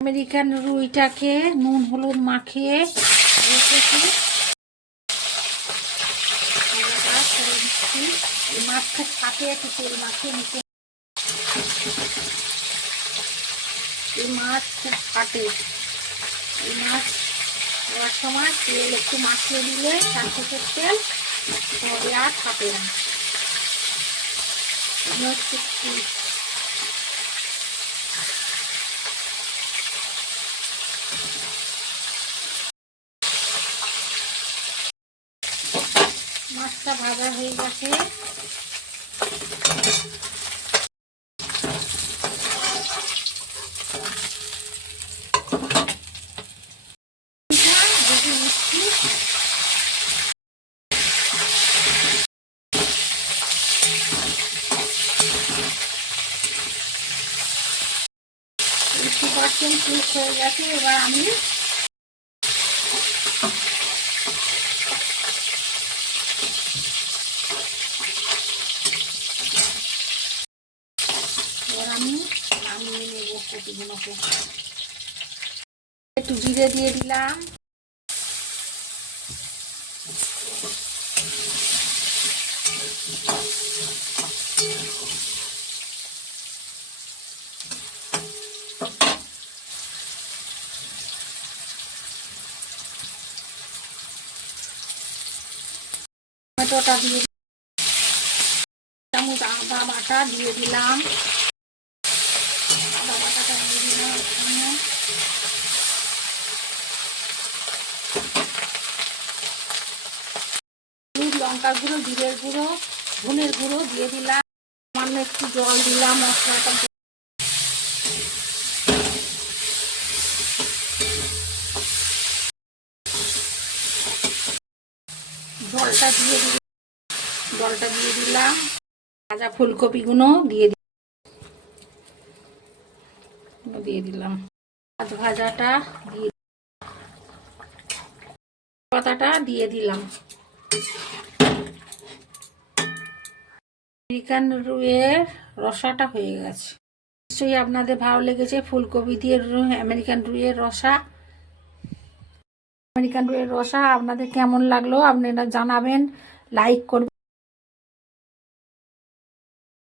American রুইটাকে নুন, হলুদ মাখিয়ে রেখেছি। ভাজাটা করে মাছ একটু তেল নিতে মাছ খুব এই মাছ দেওয়ার সময় তেল একটু মাখিয়ে তেল আর না। মাছটা ভাজা হয়ে গেছে। পার্সেন্ট কুক হয়ে গেছে এবার আমি এবার আমি একটু জিরে দিয়ে দিলাম। টমেটোটা দিয়ে চামচ আদা বাটা দিয়ে দিলাম। আদা বাটাটা দিয়ে দিলাম। হলুদ লঙ্কা গুঁড়ো, জিরের গুঁড়ো, ধনের গুঁড়ো দিয়ে দিলাম। সামান্য একটু জল দিলাম মশলাটা। জলটা দিয়ে দিলাম। জলটা দিয়ে দিলাম। ভাজা ফুলকপিগুলো দিয়ে দি- দিয়ে দিলাম। মাছ ভাজাটা দিয়ে পাতাটা দিয়ে দিলাম। আমেরিকান রুইয়ের রসাটা হয়ে গেছে। নিশ্চয়ই আপনাদের ভালো লেগেছে ফুলকপি দিয়ে আমেরিকান রুইয়ের রসা। আমেরিকান রুয়ের রসা আপনাদের কেমন লাগল? আপনারা জানাবেন লাইক করবেন।